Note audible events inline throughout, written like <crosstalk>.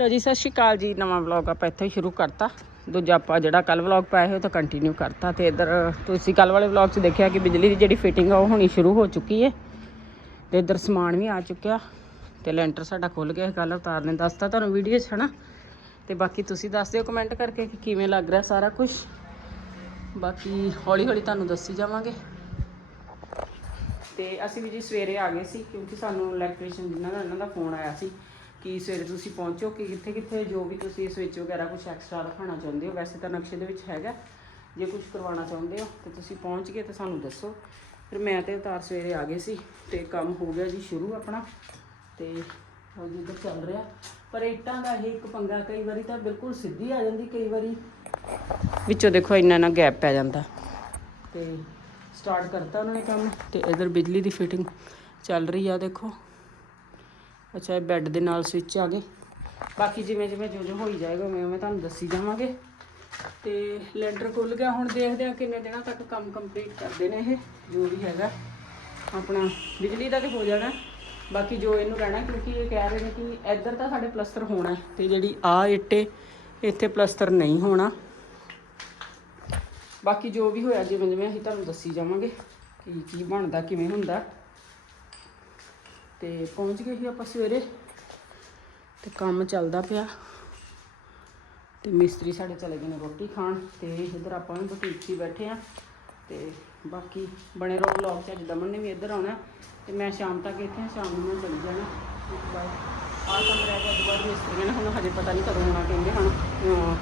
ਲੋ ਜੀ, ਸਤਿ ਸ਼੍ਰੀ ਅਕਾਲ ਜੀ। ਨਵਾਂ ਵਲੌਗ ਆਪਾਂ ਇੱਥੋਂ ਹੀ ਸ਼ੁਰੂ ਕਰਤਾ। ਦੂਜਾ ਆਪਾਂ ਜਿਹੜਾ ਕੱਲ ਵਲੌਗ ਪਾਇਆ ਹੋਇਆ ਤਾਂ ਕੰਟੀਨਿਊ ਕਰਤਾ। ਤੇ ਇਧਰ ਤੁਸੀਂ ਕੱਲ ਵਾਲੇ ਵਲੌਗ 'ਚ ਦੇਖਿਆ ਕਿ ਬਿਜਲੀ ਦੀ ਜਿਹੜੀ ਫਿਟਿੰਗ ਆ, ਉਹ ਹੋਣੀ ਸ਼ੁਰੂ ਹੋ ਚੁੱਕੀ ਹੈ ਤੇ ਇਧਰ ਸਮਾਨ ਵੀ ਆ ਚੁੱਕਿਆ। ਤੇ ਲੈਂਟਰ ਸਾਡਾ ਖੁੱਲ ਗਿਆ ਕੱਲ ਅਵਤਾਰ ਨੇ ਦੱਸਤਾ ਤੁਹਾਨੂੰ ਵੀਡੀਓ 'ਚ, ਹਨਾ? ਤੇ ਬਾਕੀ ਤੁਸੀਂ ਦੱਸ ਦਿਓ ਕਮੈਂਟ ਕਰਕੇ ਕਿ ਕਿਵੇਂ ਲੱਗ ਰਿਹਾ ਸਾਰਾ ਕੁਝ ਬਾਕੀ ਹੌਲੀ ਹੌਲੀ ਤੁਹਾਨੂੰ ਦੱਸੀ ਜਾਵਾਂਗੇ। ਤੇ ਅਸੀਂ ਵੀ ਜੀ ਸਵੇਰੇ ਆ ਗਏ ਸੀ, ਕਿਉਂਕਿ ਸਾਨੂੰ ਇਲੈਕਟ੍ਰੀਸ਼ੀਅਨ ਜਿਨ੍ਹਾਂ ਦਾ ਇਹਨਾਂ ਦਾ ਫੋਨ ਆਇਆ ਸੀ। ਕਿ ਸਵੇਰੇ ਤੁਸੀਂ ਪਹੁੰਚੋ ਕਿ ਕਿੱਥੇ ਕਿੱਥੇ ਜੋ ਵੀ ਤੁਸੀਂ ਸਵਿਚ ਵਗੈਰਾ ਕੁਝ ਐਕਸਟਰਾ ਰਖਾਉਣਾ ਚਾਹੁੰਦੇ ਹੋ। ਵੈਸੇ ਤਾਂ ਨਕਸ਼ੇ ਦੇ ਵਿੱਚ ਹੈਗਾ। ਜੇ ਕੁਝ ਕਰਵਾਉਣਾ ਚਾਹੁੰਦੇ ਹੋ ਤੇ ਤੁਸੀਂ ਪਹੁੰਚ ਕੇ ਤਾਂ ਸਾਨੂੰ ਦੱਸੋ। ਫਿਰ ਮੈਂ ਤੇ ਉਤਾਰ ਸਵੇਰੇ ਆ ਗਏ ਸੀ ਤੇ ਕੰਮ ਹੋ ਗਿਆ ਜੀ ਸ਼ੁਰੂ ਆਪਣਾ। ਤੇ ਉਹ ਜਿੱਧਰ ਚੱਲ ਰਿਹਾ। ਪਰ ਇੱਟਾਂ ਦਾ ਇਹ ਇੱਕ ਪੰਗਾ ਕਈ ਵਾਰੀ ਤਾਂ ਬਿਲਕੁਲ ਸਿੱਧੀ ਆ ਜਾਂਦੀ, ਕਈ ਵਾਰੀ ਵਿੱਚੋਂ ਦੇਖੋ ਇੰਨਾ ਨਾ ਗੈਪ ਪੈ ਜਾਂਦਾ। ਤੇ ਸਟਾਰਟ ਕਰਤਾ ਉਹਨਾਂ ਨੇ ਕੰਮ ਤੇ ਇਧਰ ਬਿਜਲੀ ਦੀ ਫਿਟਿੰਗ ਚੱਲ ਰਹੀ ਆ ਦੇਖੋ। ਅੱਛਾ, ਇਹ ਬੈੱਡ ਦੇ ਨਾਲ ਸਵਿਚ ਆ ਗਏ। ਬਾਕੀ ਜਿਵੇਂ ਜਿਵੇਂ ਜੋ ਜੋ ਹੋਈ ਜਾਏਗਾ, ਉਵੇਂ ਉਵੇਂ ਤੁਹਾਨੂੰ ਦੱਸੀ ਜਾਵਾਂਗੇ। ਤੇ ਲੈਂਟਰ ਖੁੱਲ ਗਿਆ, ਹੁਣ ਦੇਖਦੇ ਆ ਕਿੰਨੇ ਦਿਨਾਂ ਤੱਕ ਕੰਮ ਕੰਪਲੀਟ ਕਰਦੇ ਨੇ ਇਹ, ਜੋ ਵੀ ਹੈਗਾ। ਆਪਣਾ ਬਿਜਲੀ ਦਾ ਤੇ ਹੋ ਜਾਣਾ। ਬਾਕੀ ਜੋ ਇਹਨੂੰ ਰਹਿਣਾ, ਕਿਉਂਕਿ ਇਹ ਕਹਿ ਰਹੇ ਨੇ ਕਿ ਇੱਧਰ ਤਾਂ ਸਾਡੇ ਪਲਸਤਰ ਹੋਣਾ ਹੈ, ਤੇ ਜਿਹੜੀ ਆ ਇੱਟੇ ਇੱਥੇ ਪਲਸਤਰ ਨਹੀਂ ਹੋਣਾ। ਬਾਕੀ ਜੋ ਵੀ ਹੋਇਆ, ਜਿਵੇਂ ਜਿਵੇਂ ਅਸੀਂ ਤੁਹਾਨੂੰ ਦੱਸੀ ਜਾਵਾਂਗੇ ਕਿ ਕੀ ਬਣਦਾ, ਕਿਵੇਂ ਹੁੰਦਾ। ਤੇ ਪਹੁੰਚ ਗਏ ਸੀ ਆਪਾਂ ਸਵੇਰੇ ਤੇ ਕੰਮ ਚੱਲਦਾ ਪਿਆ ਤੇ ਮਿਸਤਰੀ ਸਾਡੇ ਚਲੇ ਗਏ ਨੇ ਰੋਟੀ ਖਾਣ ਤੇ ਇੱਧਰ ਆਪਾਂ ਵੀ ਬੁਟੀਕ 'ਚ ਹੀ ਬੈਠੇ ਆ ਤੇ ਬਾਕੀ ਬਣੇ ਰਹੋ ਵਲੌਗ 'ਚ ਅੱਜ ਦਮਨ ਨੇ ਵੀ ਇੱਧਰ ਆਉਣਾ ਤੇ ਮੈਂ ਸ਼ਾਮ ਤੱਕ ਇੱਥੇ ਹਾਂ, ਸ਼ਾਮ ਨੂੰ ਮੈਂ ਚਲੀ ਜਾਣਾ। ਬਾਏ ਆਹ ਕੰਮ ਰਹਿ ਗਿਆ ਦੁਬਾਰਾ ਮਿਸਤਰੀਆਂ ਨੇ ਹੁਣ ਹਜੇ ਪਤਾ ਨਹੀਂ ਕਦੋਂ ਆਉਣਾ ਕਹਿੰਦੇ ਹੁਣ ਹਾਂ,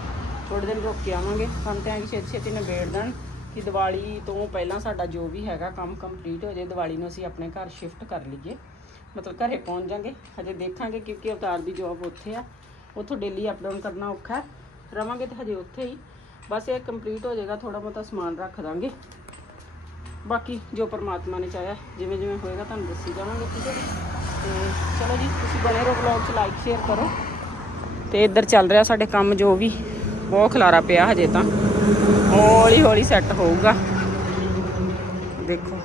ਥੋੜੇ ਦਿਨ ਰੁਕ ਕੇ ਆਵਾਂਗੇ। ਕੰਮ ਤਾਂ ਐਂ ਕਿ ਛੇਤੀ ਛੇਤੀ ਨਿਬੇੜ ਦੇਣ ਕਿ ਦੀਵਾਲੀ ਤੋਂ ਪਹਿਲਾਂ ਸਾਡਾ ਜੋ ਵੀ ਹੈਗਾ ਕੰਮ ਕੰਪਲੀਟ ਹੋ ਜਾਏ ਦੀਵਾਲੀ ਨੂੰ ਅਸੀਂ ਆਪਣੇ ਘਰ ਸ਼ਿਫਟ ਕਰ ਲਈਏ। ਮਤਲਬ ਘਰੇ ਪਹੁੰਚ ਜਾਾਂਗੇ, ਹਜੇ ਦੇਖਾਂਗੇ ਕਿਉਂਕਿ ਅਵਤਾਰ ਦੀ ਜੌਬ ਉੱਥੇ ਆ। ਉੱਥੋਂ ਡੇਲੀ ਅਪ ਡਾਊਨ ਕਰਨਾ ਔਖਾ ਹੈ। ਰਵਾਂਗੇ ਤੇ ਹਜੇ ਉੱਥੇ ਹੀ। ਬਸ ਇਹ ਕੰਪਲੀਟ ਹੋ ਜਾਏਗਾ ਥੋੜਾ ਬਹੁਤਾ ਸਮਾਨ ਰੱਖ ਦਾਂਗੇ। ਬਾਕੀ ਜੋ ਪਰਮਾਤਮਾ ਨੇ ਚਾਹਿਆ, ਜਿਵੇਂ ਜਿਵੇਂ ਹੋਏਗਾ ਤੁਹਾਨੂੰ ਦੱਸੀ ਜਾਵਾਂਗੇ ਠੀਕ ਹੈ ਜੀ। ਤੇ ਚਲੋ ਜੀ, ਤੁਸੀਂ ਬਣੇ ਰਹੋ ਵਲੌਗ 'ਚ ਲਾਈਕ ਸ਼ੇਅਰ ਕਰੋ। ਤੇ ਇੱਧਰ ਚੱਲ ਰਿਹਾ ਸਾਡੇ ਕੰਮ ਜੋ ਵੀ ਬਹੁਤ ਖਲਾਰਾ ਪਿਆ ਹਜੇ ਤਾਂ। ਹੌਲੀ ਹੌਲੀ ਸੈੱਟ ਹੋਊਗਾ। ਦੇਖੋ।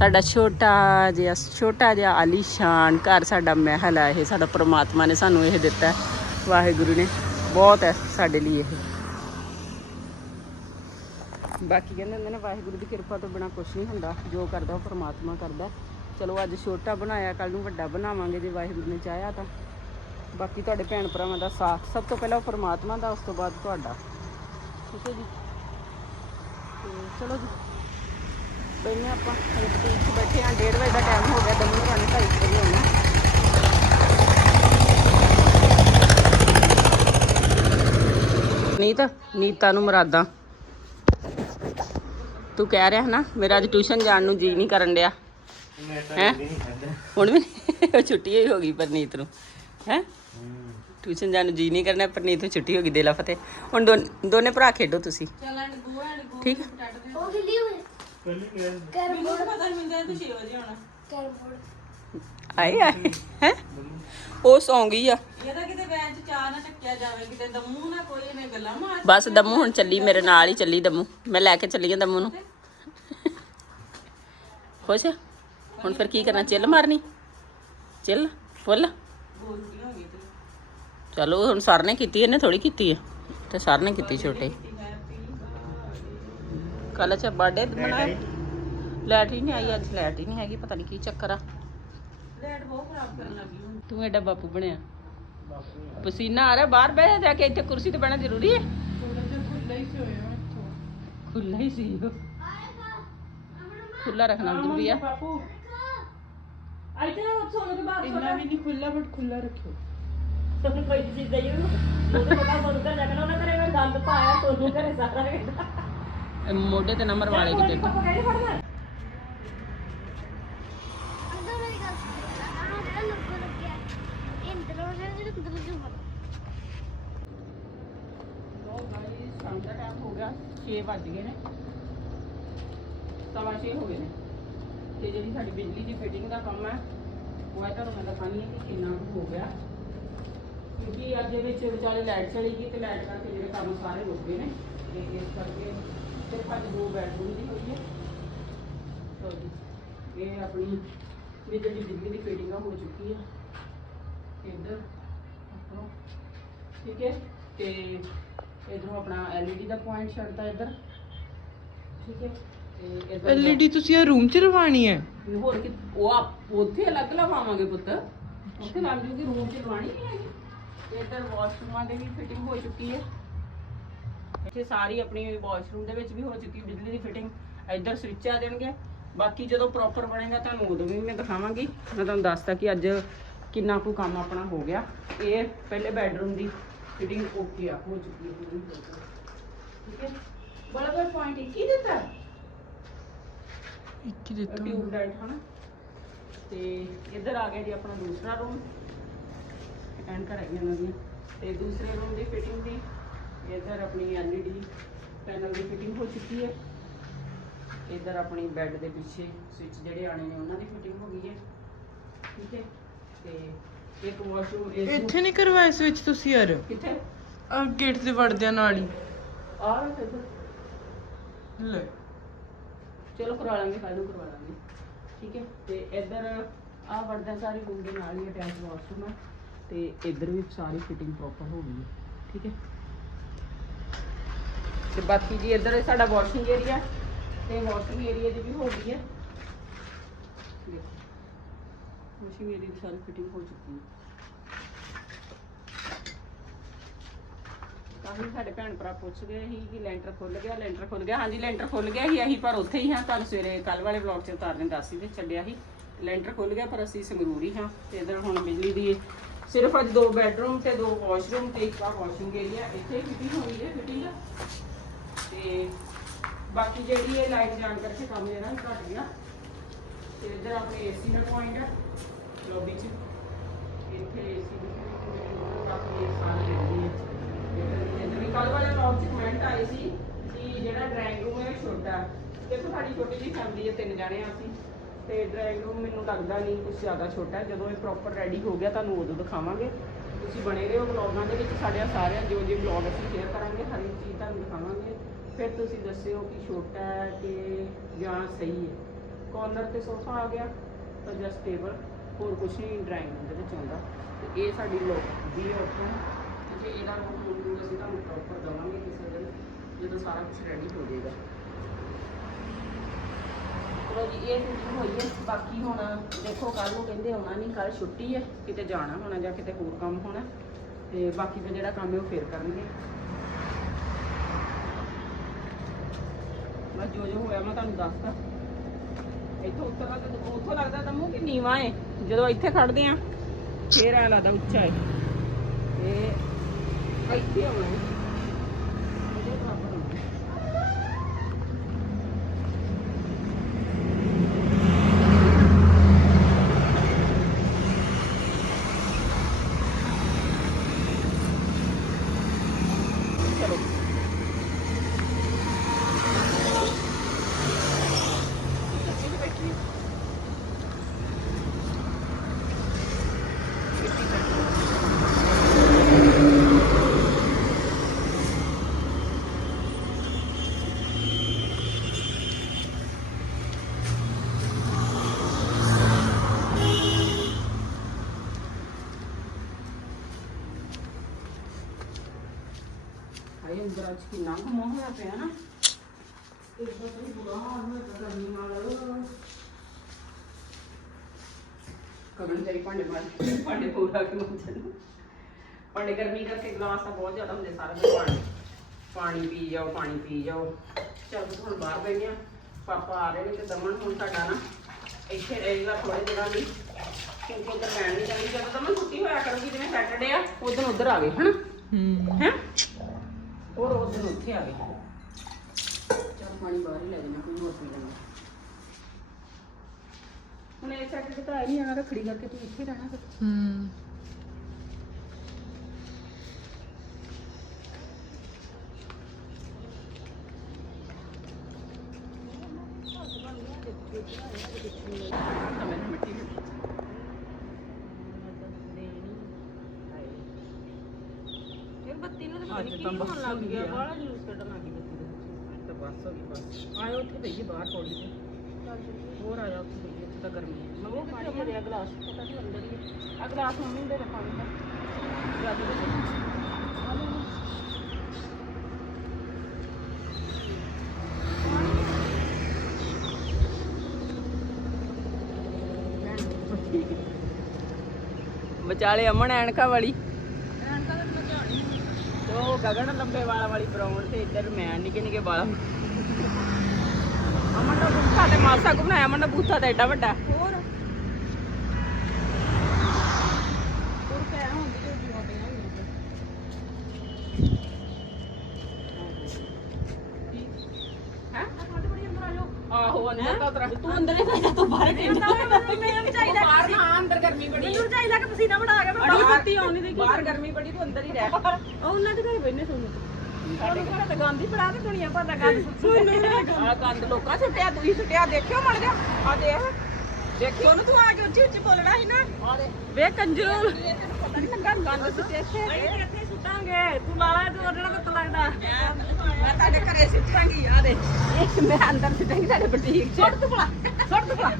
ਸਾਡਾ ਛੋਟਾ ਜਿਹਾ ਛੋਟਾ ਜਿਹਾ ਆਲੀਸ਼ਾਨ ਘਰ ਸਾਡਾ ਮਹਿਲ ਹੈ ਇਹ, ਸਾਡਾ ਪ੍ਰਮਾਤਮਾ ਨੇ ਸਾਨੂੰ ਇਹ ਦਿੱਤਾ ਵਾਹਿਗੁਰੂ ਨੇ ਬਹੁਤ ਹੈ ਸਾਡੇ ਲਈ ਇਹ। ਬਾਕੀ ਕਹਿੰਦੇ ਹੁੰਦੇ ਨੇ, ਵਾਹਿਗੁਰੂ ਦੀ ਕਿਰਪਾ ਤੋਂ ਬਿਨਾ ਕੁਝ ਨਹੀਂ ਹੁੰਦਾ। ਜੋ ਕਰਦਾ ਉਹ ਪ੍ਰਮਾਤਮਾ ਕਰਦਾ ਚਲੋ ਅੱਜ ਛੋਟਾ ਬਣਾਇਆ ਕੱਲ ਨੂੰ ਵੱਡਾ ਬਣਾਵਾਂਗੇ ਜੇ ਵਾਹਿਗੁਰੂ ਨੇ ਚਾਹਿਆ ਤਾਂ। ਬਾਕੀ ਤੁਹਾਡੇ ਭੈਣ ਭਰਾਵਾਂ ਦਾ ਸਾਥ, ਸਭ ਤੋਂ ਪਹਿਲਾਂ ਉਹ ਪ੍ਰਮਾਤਮਾ ਦਾ, ਉਸ ਤੋਂ ਬਾਅਦ ਤੁਹਾਡਾ। ਠੀਕ ਹੈ ਜੀ। ਚਲੋ ਜੀ। ਬੈਠੇ ਆਪਾਂ। 'ਚ ਬੈਠੇ ਆ 1:30 ਵਜੇ ਦਾ ਟਾਈਮ ਹੋ ਗਿਆ ਦਮਨ ਰਾਣੀ ਢਾਈ ਕੁ ਵਜੇ ਆਉਣਾ ਨੀਤ ਨੀਤਾ ਨੂੰ ਮਰਾਦਾ। ਤੂੰ ਕਹਿ ਰਿਹਾ ਨਾ ਮੇਰਾ ਅੱਜ ਟਿਊਸ਼ਨ ਜਾਣ ਨੂੰ ਜੀ ਨਹੀਂ ਕਰਨ ਡਿਆ। ਹੈ? ਹੁਣ ਵੀ ਛੁੱਟੀ ਹੋਈ ਹੋ ਗਈ ਪਰਨੀਤ ਨੂੰ। ਹੈ? ਟਿਊਸ਼ਨ ਜਾਣ ਨੂੰ ਜੀ ਨਹੀਂ ਕਰਨਾ ਪਰਨੀਤ ਨੂੰ ਛੁੱਟੀ ਹੋ ਗਈ ਦੇ ਲਾ ਫਤਿਹ। ਹੁਣ ਦੋਨ- ਦੋਨੇ ਭਰਾ ਖੇਡੋ ਤੁਸੀਂ। ਠੀਕ ਹੈ ਉਹ ਖੇਲੀ ਹੋਈ ਕੈਰਮ ਬੋਰਡ। ਆਏ ਆਏ ਹੈ? ਉਹ ਸੌਂ ਗਈ ਆ ਇਹਦਾ ਕਿਤੇ ਬੈਂਚ ਚਾਹ ਨਾ ਟੱਕਿਆ ਜਾਵੇ ਕਿਤੇ ਦਮੂ ਨਾ ਕੋਈ ਨੇ ਗੱਲਾਂ ਮਾਰ ਬਸ ਦਮੂ ਹੁਣ ਚੱਲੀ ਮੇਰੇ ਨਾਲ ਹੀ ਚੱਲੀ ਦਮੂ। ਮੈਂ ਲੈ ਕੇ ਚੱਲੀ ਆ ਦਮੂ ਨੂੰ। ਖੁਸ਼ ਆ? ਹੁਣ ਫਿਰ ਕੀ ਕਰਨਾ ਚਿੱਲ ਮਾਰਨੀ? Chill full? ਚਲੋ ਹੁਣ ਸਰ ਨੇ ਕੀਤੀ ਇਹਨੇ ਥੋੜੀ ਕੀਤੀ ਹੈ ਤੇ ਸਰ ਨੇ ਕੀਤੀ ਛੋਟੇ। ਕੱਲ ਚ ਬਰਥਡੇ ਬਣਾਇਆ ਲੈਟ ਹੀ ਨਹੀਂ ਆਈ ਅੱਜ ਲੈਟ ਹੀ ਨਹੀਂ ਹੈਗੀ ਪਤਾ ਨਹੀਂ ਕੀ ਚੱਕਰ ਆ ਲੈਟ ਬਹੁਤ ਖਰਾਬ ਕਰਨ ਲੱਗੀ ਹੁਣ ਤੂੰ ਐਡਾ ਬਾਪੂ ਬਣਿਆ ਪਸੀਨਾ ਆ ਰਿਹਾ ਬਾਹਰ ਬਹਿ ਜਾ ਕੇ ਇੱਥੇ ਕੁਰਸੀ ਤੇ ਬਹਿਣਾ ਜ਼ਰੂਰੀ ਹੈ ਖੁੱਲਾ ਹੀ ਸੀ ਉਹ ਖੁੱਲਾ ਰੱਖਣਾ ਜ਼ਰੂਰੀ ਆ ਬਾਪੂ ਆਇਤੇ ਨਾ ਸੋਨੂੰ ਦੇ ਬਾਅਦ ਇੰਨਾ ਵੀ ਨਹੀਂ ਖੁੱਲਾ ਬਟ ਖੁੱਲਾ ਰੱਖਿਓ ਸੋਨੂੰ ਕੋਈ ਚੀਜ਼ ਦਈ ਉਹਨੂੰ ਉਹਦੇ ਪਤਾ ਸੋਨੂੰ ਘਰ ਜਾ ਕੇ ਨਾ ਉਹਨਾਂ ਘਰੇ ਮੈਂ ਗੰਦ ਪਾਇਆ ਸੋਨੂੰ ਘਰੇ ਸਾਰਾ ਕਹਿੰਦਾ ਇਹ ਮੋਢੇ ਤੇ ਨੰਬਰ ਵਾਲੇ ਕਿਤੇ ਪਾਪਾ ਕਹਿੰਦੇ ਫੜਨਾ ਅੰਦਰ ਮੇਰੀ ਗੱਲ ਸੁਣ ਆਹ ਜਿਹੜਾ ਲੋਗੋ ਲੱਗਿਆ ਇੰਦਰ ਉਹ ਜਿਹੜਾ ਅੰਦਰ ਲੱਗਿਆ ਸ਼ਾਮ ਦਾ ਟਾਈਮ ਹੋ ਗਿਆ 6 ਵੱਜ ਗਏ ਨੇ ਸਵਾ 6 ਹੋ ਗਏ ਨੇ ਤੇ ਜਿਹੜੀ ਸਾਡੀ ਬਿਜਲੀ ਦੀ ਫਿਟਿੰਗ ਦਾ ਕੰਮ ਹੈ ਉਹ ਹੈ ਤੁਹਾਨੂੰ ਮੈਂ ਦਿਖਾਣੀ ਹੈ ਕਿ ਕਿੰਨਾ ਕੁ ਹੋ ਗਿਆ ਕਿਉਂਕਿ ਅੱਜ ਦੇ ਵਿੱਚ ਵਿਚਾਲੇ ਲਾਈਟ ਚਲੀ ਗਈ ਤੇ ਲਾਈਟ ਕਰਕੇ ਜਿਹੜੇ ਕੰਮ ਸਾਰੇ ਰੁਕ ਗਏ ਨੇ ਤੇ ਇਸ ਕਰਕੇ ਸਿਰਫ ਅੱਜ ਦੋ ਬੈਡਰੂਮ ਦੀ ਹੋਈ ਹੈ ਲਓ ਜੀ ਇਹ ਆਪਣੀ ਵੀ ਜਿਹੜੀ ਬਿਜਲੀ ਦੀ ਫਿਟਿੰਗ ਆ ਹੋ ਚੁੱਕੀ ਹੈ ਇੱਧਰ ਦੇਖੋ ਠੀਕ ਹੈ ਤੇ ਇਧਰੋਂ ਆਪਣਾ LED ਦਾ ਪੁਆਇੰਟ ਛੱਡਤਾ ਇੱਧਰ ਠੀਕ ਹੈ ਤੇ ਇੱਧਰ ਐਲਈਡੀ ਤੁਸੀਂ ਇਹ ਰੂਮ 'ਚ ਲਵਾਣੀ ਹੈ ਵੀ ਹੋਰ ਕਿ ਉਹ ਆ ਉੱਥੇ ਅਲੱਗ ਲਵਾਵਾਂਗੇ ਪੁੱਤ ਉੱਥੇ ਲੱਗ ਜੂਗੀ ਰੂਮ ਚ ਲਵਾਣੀ ਨਹੀਂ ਹੈਗੀ ਤੇ ਇੱਧਰ ਵਾਸ਼ਰੂਮਾਂ ਦੇ ਵੀ ਫਿਟਿੰਗ ਹੋ ਚੁੱਕੀ ਹੈ ਇੱਥੇ ਸਾਰੀ ਆਪਣੀ ਵਾਸ਼ਰੂਮ ਦੇ ਵਿੱਚ ਵੀ ਹੋ ਚੁੱਕੀ ਬਿਜਲੀ ਦੀ ਫਿਟਿੰਗ ਇੱਧਰ ਸਵਿੱਚ ਆ ਜਾਣਗੇ ਬਾਕੀ ਜਦੋਂ ਪ੍ਰੋਪਰ ਬਣੇਗਾ ਤੁਹਾਨੂੰ ਉਦੋਂ ਵੀ ਮੈਂ ਦਿਖਾਵਾਂਗੀ। ਮੈਂ ਤੁਹਾਨੂੰ ਦੱਸਤਾ ਕਿ ਅੱਜ ਕਿੰਨਾ ਕੁ ਕੰਮ ਆਪਣਾ ਹੋ ਗਿਆ। ਇਹ ਪਹਿਲੇ ਬੈਡਰੂਮ ਦੀ ਫਿਟਿੰਗ ਓਕੇ ਆ ਹੋ ਚੁੱਕੀ ਹੈ ਪੂਰੀ। ਠੀਕ ਹੈ? ਬੜਾ ਬੜਾ ਪੁਆਇੰਟ ਕੀ ਦਿੱਤਾ? ਇੱਕ ਹੀ ਦਿੱਤਾ ਟਿਊਬ ਲਾਈਟ ਹਨਾ? ਤੇ ਇੱਧਰ ਆ ਗਿਆ ਜੀ ਆਪਣਾ ਦੂਸਰਾ ਰੂਮ ਐਂਟਰ ਹੈਗੀਆਂ ਇਹਨਾਂ ਦੀਆਂ ਤੇ ਦੂਸਰੇ ਰੂਮ ਦੀ ਫਿਟਿੰਗ ਦੀ ਇੱਧਰ ਆਪਣੀ ਐਲਈਡੀ ਪੈਨਲ ਦੀ ਫਿਟਿੰਗ ਹੋ ਚੁੱਕੀ ਹੈ। ਇੱਧਰ ਆਪਣੀ ਬੈੱਡ ਦੇ ਪਿੱਛੇ ਸਵਿਚ ਜਿਹੜੇ ਆਣੇ ਨੇ ਉਹਨਾਂ ਦੀ ਫਿਟਿੰਗ ਹੋ ਗਈ ਹੈ। ਠੀਕ ਹੈ? ਤੇ ਇੱਕ ਵਾਸ਼ਰੂਮ ਇਸ ਇੱਥੇ ਨਹੀਂ ਕਰਵਾਇਆ ਇਸ ਵਿੱਚ ਤੁਸੀਂ ਯਾਰ? ਕਿੱਥੇ? ਆ ਗੇਟ ਦੇ ਵੜਦਿਆਂ ਨਾਲ ਹੀ। ਆ ਰਿਹਾ ਇੱਧਰ। ਲੈ। ਚਲੋ ਕਰਵਾ ਲਾਂਗੇ ਕੱਲ ਨੂੰ ਕਰਵਾ ਲਾਂਗੇ। ਠੀਕ ਹੈ? ਤੇ ਇੱਧਰ ਆ ਵਰਦਾ ਸਾਰੀ ਰੂਮ ਦੇ ਨਾਲ ਹੀ ਅਟੈਚ ਵਾਸ਼ਰੂਮ ਹੈ। ਤੇ ਇੱਧਰ ਵੀ ਸਾਰੀ ਫਿਟਿੰਗ ਪ੍ਰੋਪਰ ਹੋ ਗਈ ਹੈ। ਠੀਕ ਹੈ? ਤੇ ਬਾਕੀ ਜੀ ਇੱਧਰ ਸਾਡਾ ਵਾਸ਼ਿੰਗ ਏਰੀਆ ਤੇ ਵਾਸ਼ਿੰਗ ਏਰੀਆ ਦੀ ਵੀ ਹੋ ਗਈ ਹੈ। ਦੇਖੋ ਵਾਸ਼ਿੰਗ ਏਰੀਆ ਦੀ ਸਾਰੀ ਫਿਟਿੰਗ ਹੋ ਚੁੱਕੀ ਹੈ। ਕਾਫੀ ਸਾਡੇ ਭੈਣ ਭਰਾ ਪੁੱਛ ਗਏ ਸੀ ਕਿ ਲੈਂਟਰ ਖੁੱਲ ਗਿਆ, ਲੈਂਟਰ ਖੁੱਲ ਗਿਆ। ਹਾਂਜੀ, ਲੈਂਟਰ ਖੁੱਲ ਗਿਆ ਸੀ। ਅਸੀਂ ਪਰ ਉੱਥੇ ਹੀ ਹਾਂ। ਤੁਹਾਨੂੰ ਸਵੇਰੇ ਕੱਲ ਵਾਲੇ ਵਲੌਗ 'ਚ ਉਤਾਰਨੇ ਦੱਸ ਸੀ ਤੇ ਚੱਲਿਆ ਸੀ। ਲੈਂਟਰ ਖੁੱਲ ਗਿਆ, ਪਰ ਅਸੀਂ ਸੰਗਰੂਰ ਹੀ ਹਾਂ ਤੇ ਇਧਰ ਹੁਣ ਬਿਜਲੀ ਦੀ ਸਿਰਫ ਅੱਜ ਦੋ ਬੈੱਡਰੂਮ ਤੇ ਦੋ ਵਾਸ਼ਰੂਮ ਤੇ ਇੱਕ ਆ ਵਾਸ਼ਿੰਗ ਏਰੀਆ ਇੱਥੇ ਫਿਟਿੰਗ ਹੋਈ ਹੈ ਫਿਟਿੰਗ ਤੇ ਬਾਕੀ ਜਿਹੜੀ ਇਹ ਲਾਈਟ ਜਾਣ ਕਰਕੇ ਕੰਮ ਜਿਹੜਾ ਘਟ ਗਿਆ। ਤੇ ਇੱਧਰ ਆਪਣੇ ਏਸੀ ਦਾ ਪੁਆਇੰਟ ਹੈ ਲੌਬੀ 'ਚ। ਇੱਥੇ ਏਸੀ ਦੀ ਬਾਕੀ ਇਹ ਸਾਰੇ ਲੱਗੀ ਹੈ ਜਿਵੇਂ ਕੱਲ ਵਾਲੇ ਵਲੌਗ 'ਚ ਕਮੈਂਟ ਆਏ ਸੀ ਕਿ ਜਿਹੜਾ ਡਰਾਇੰਗ ਰੂਮ ਹੈ ਇਹ ਛੋਟਾ। ਦੇਖੋ ਸਾਡੀ ਛੋਟੀ ਜਿਹੀ ਫੈਮਿਲੀ ਹੈ ਤਿੰਨ ਜਾਣੇ ਆ ਅਸੀਂ। ਤੇ ਡਰਾਇੰਗ ਰੂਮ ਮੈਨੂੰ ਲੱਗਦਾ ਨਹੀਂ ਕੁਝ ਜ਼ਿਆਦਾ ਛੋਟਾ ਜਦੋਂ ਇਹ ਪ੍ਰੋਪਰ ਰੈਡੀ ਹੋ ਗਿਆ, ਤੁਹਾਨੂੰ ਉਦੋਂ ਦਿਖਾਵਾਂਗੇ। ਤੁਸੀਂ ਬਣੇ ਰਹੋ ਵਲੌਗਾਂ ਦੇ ਵਿੱਚ, ਸਾਡੇ ਸਾਰਿਆਂ ਜੋ ਜੋ ਵਲੌਗ ਅਸੀਂ ਸ਼ੇਅਰ ਕਰਾਂਗੇ, ਹਰ ਇੱਕ ਚੀਜ਼ ਤੁਹਾਨੂੰ ਦਿਖਾਵਾਂਗੇ। ਫਿਰ ਤੁਸੀਂ ਦੱਸਿਓ ਕਿ ਛੋਟਾ ਹੈ ਕਿ ਜਾਂ ਸਹੀ ਹੈ। ਕਾਰਨਰ ਤੇ ਸੋਫਾ ਆ ਗਿਆ, ਤਾਂ ਜਸਟ ਟੇਬਲ ਹੋਰ ਕੁਝ ਨਹੀਂ ਡਰਾਇੰਗ ਰੂਮ ਦੇ ਵਿੱਚ ਆਉਂਦਾ। ਤੇ ਇਹ ਸਾਡੀ ਲੋਕ ਦੀ ਆਪਸ਼ਨ ਤੇ ਇਹਦਾ ਰੂਮ ਅਸੀਂ ਤੁਹਾਨੂੰ ਪ੍ਰੋਪਰ ਦਵਾਂਗੇ ਕਿਸੇ ਦਿਨ, ਜਦੋਂ ਸਾਰਾ ਕੁਝ ਰੈਡੀ ਹੋ ਜਾਏਗਾ। ਚਲੋ ਜੀ, ਇਹ ਫਿਟਿੰਗ ਹੋਈ ਹੈ। ਬਾਕੀ ਹੁਣ ਦੇਖੋ ਕੱਲ ਨੂੰ ਕਹਿੰਦੇ ਆਉਣਾ ਨਹੀਂ ਕੱਲ ਛੁੱਟੀ ਹੈ। ਕਿਤੇ ਜਾਣਾ ਹੋਣਾ ਜਾਂ ਕਿਤੇ ਹੋਰ ਕੰਮ ਹੋਣਾ। ਤੇ ਬਾਕੀ ਦਾ ਜਿਹੜਾ ਕੰਮ ਹੈ ਉਹ ਫੇਰ ਕਰਨਗੇ। ਮੈਂ ਜੋ ਜੋ ਹੋਇਆ ਮੈਂ ਤੁਹਾਨੂੰ ਦੱਸਦਾ ਇੱਥੋਂ ਉੱਤਰਨਾ ਤਾਂ ਉੱਥੋਂ ਲੱਗਦਾ ਤਮੂ ਕਿ ਨੀਵਾ ਏ। ਜਦੋਂ ਇੱਥੇ ਖੜਦੇ ਆ, ਫੇਰ ਐ ਲੱਗਦਾ ਉੱਚਾ ਹੈ ਤੇ ਇੱਥੇ ਆਉਣਾ ਹੈ। ਇਹਦੇ ਬਰਾਬਰ ਆਉਣਾ ਹੈ। ਚਲੋ ਹਾਏ ਅੰਦਰ ਅੱਜ ਕਿੰਨਾ ਘੁੰਮਾ ਹੋਇਆ ਪਿਆ ਨਾ ਇਹ ਤਾਂ ਬੜੀ ਬੁਰਾ ਹਾਲ ਹੋਇਆ ਪਿਆ ਗਰਮੀ ਨਾਲ ਕਮਣ ਜਾਈ ਭਾਂਡੇ ਮਾਰ ਭਾਂਡੇ ਪੂਰਾ ਕੇ ਮੰਜਨ ਭਾਂਡੇ ਗਰਮੀ ਕਰਕੇ ਗਲਾਸ ਤਾਂ ਬਹੁਤ ਜ਼ਿਆਦਾ ਹੁੰਦੇ ਸਾਰਾ ਦਿਨ ਪਾਣੀ ਪਾਣੀ ਪੀ ਜਾਓ ਪਾਣੀ ਪੀ ਜਾਓ ਚੱਲ ਹੁਣ ਬਾਹਰ ਬੈਠੇ ਆ ਪਾਪਾ ਆ ਰਹੇ ਨੇ ਤੇ ਦਮਨ ਹੁਣ ਸਾਡਾ ਨਾ ਇੱਥੇ ਰਹੇਗਾ ਥੋੜੇ ਦਿਨਾਂ ਲਈ ਕਿਉਂਕਿ ਉੱਧਰ ਬੈਣ ਨਹੀਂ ਜਾਂਦੀ ਜਦੋਂ ਦਮਨ ਛੁੱਟੀ ਹੋਇਆ ਕਰੂਗੀ ਜਿਵੇਂ ਸੈਟਰਡੇ ਆ ਉਦੋਂ ਉੱਧਰ ਆ ਗਏ ਹਨਾ ਹੂੰ ਹੈ ਹੋਰ ਉਸ ਦਿਨ ਉੱਥੇ ਆ ਗਏ। ਚਲ ਪਾਣੀ ਬਾਹਰ ਹੀ ਲੈ ਜਾਣਾ ਕੋਈ ਹੋਰ ਪੀ ਲੈਣਾ ਹੁਣ ਇਹ ਸੈੱਟ ਤੇ ਤਾਂ ਆਈ ਨਹੀਂ ਆਣਾ ਰੱਖੜੀ ਕਰਕੇ ਤੂੰ ਇੱਥੇ ਰਹਿਣਾ ਫਿਰ। ਹੂੰ। ਬੱਤੀ ਨੂੰ ਤਾਂ ਅੱਜ ਪਤਾ ਤਾਂ ਨਹੀਂ ਬਸ ਕੀ ਹੋਣ ਲੱਗ ਹੋ ਗਿਆ ਗਿਆ। ਬਾਹਲਾ ਜਲੂਸ ਕੱਢਣ ਲੱਗ ਗਈ ਬੱਤੀ ਦਾ ਤਾਂ ਬਸ ਹੋ ਗਈ ਬਸ। ਆਇਓ ਉੱਥੇ ਬਈਏ ਬਾਹਰ ਪੌੜੀ ਤੇ ਹੋਰ ਆਇਆ ਉੱਥੇ ਬਈਏ ਉੱਥੇ ਤਾਂ ਗਰਮੀ ਹੈ। ਮੰਮੀ ਕਿੱਥੇ ਆ ਰਿਹਾ ਗਲਾਸ ਪਤਾ ਨਹੀਂ ਅੰਦਰ ਹੀ ਆ ਗਲਾਸ ਮੰਮੀ ਦੇ ਪਾਣੀ ਦਾ। ਲੱਗ ਗਈ ਵਿਚਾਲੇ ਅਮਨ ਐਨਕਾ ਵਾਲੀ। ਗਗਨ ਲੰਬੇ ਵਾਲਾ ਵਾਲੀ ਬਰਾਉਨ ਤੇ ਇੱਧਰ ਮੈਂ ਨਿੱਕੇ ਨਿੱਕੇ ਵਾਲਾ ਅਮਨ ਦਾ ਬੂਥਾ ਤੇ ਮਾਸਾ ਕੋ ਅਮਨ ਦਾ ਬੂਥਾ ਤੇ ਐਡਾ ਵੱਡਾ। ਹੋਰ ਤੁਰ ਕੇ ਆਇਆ ਹੁੰਦੀ ਤੇ ਜੂਆ ਪਈਆਂ ਹੁੰਦੀਆਂ ਹੈ ਆਹੋ ਅੰਦਰ ਤਾਂ ਤਰਾ ਤੂੰ ਅੰਦਰ ਹੀ ਬੈਠਾ ਤੂੰ ਬਾਹਰ ਕਿਉਂ ਮੈਨੂੰ ਚਾਹੀਦਾ ਬਾਹਰ ਨਾ ਅੰਦਰ ਗਰਮੀ ਬੜੀ। ਮੈਨੂੰ ਚਾਹੀਦਾ ਕਿ ਪਸੀਨਾ ਬਣਾ ਕੇ ਬੜੀ ਬੱਤੀ ਆਉਣੀ ਦੇਖੀ ਬਾਹਰ ਗਰਮੀ ਬੜੀ ਤੂੰ ਅੰਦਰ ਹੀ ਰਹਿ। ਉਹ ਉਹਨਾਂ ਦੇ ਘਰੇ ਬੈਠੇ ਸੋਨੂੰ। ਸਾਡੇ ਘਰ। ਤਾਂ ਗੰਦ ਹੀ ਬੜਾ ਤੇ ਦੁਨੀਆ ਭਰ ਦਾ ਗੰਦ ਸੁੱਟੂ ਆ ਗੰਦ। ਲੋਕਾਂ ਸੁੱਟਿਆ ਤੂੰ ਹੀ ਸੁੱਟਿਆ ਦੇਖਿਓ ਮੜ ਜਾ। ਆ ਦੇਖ। ਦੇਖਿਓ ਨੂੰ ਤੂੰ ਆ ਕੇ ਉੱਚੀ ਉੱਚੀ ਬੋਲਣਾ ਸੀ ਨਾ। ਵੇ ਕੰਜਰੋ ਪਤਾ ਨਹੀਂ ਲੱਗਾ ਗੰਦ ਸੁੱਟਿਆ ਇੱਥੇ। ਅਸੀਂ ਇੱਥੇ ਸੁੱਟਾਂਗੇ। ਤੂੰ ਲਾਲਾ ਤੂੰ ਉਹਦਾ ਪਤਾ ਲੱਗਦਾ। ਮੈਂ ਤੁਹਾਡੇ ਘਰੇ ਸੁੱਟਾਂਗੀ ਆ ਦੇ ਮੈਂ ਅੰਦਰ ਸੁੱਟਾਂਗੀ ਤੁਹਾਡੇ ਬੁਟੀਕ 'ਚ। ਸੁੱਟ ਤੂੰ ਭਲਾ ਸੁੱਟ ਤੂੰ ਭਲਾ।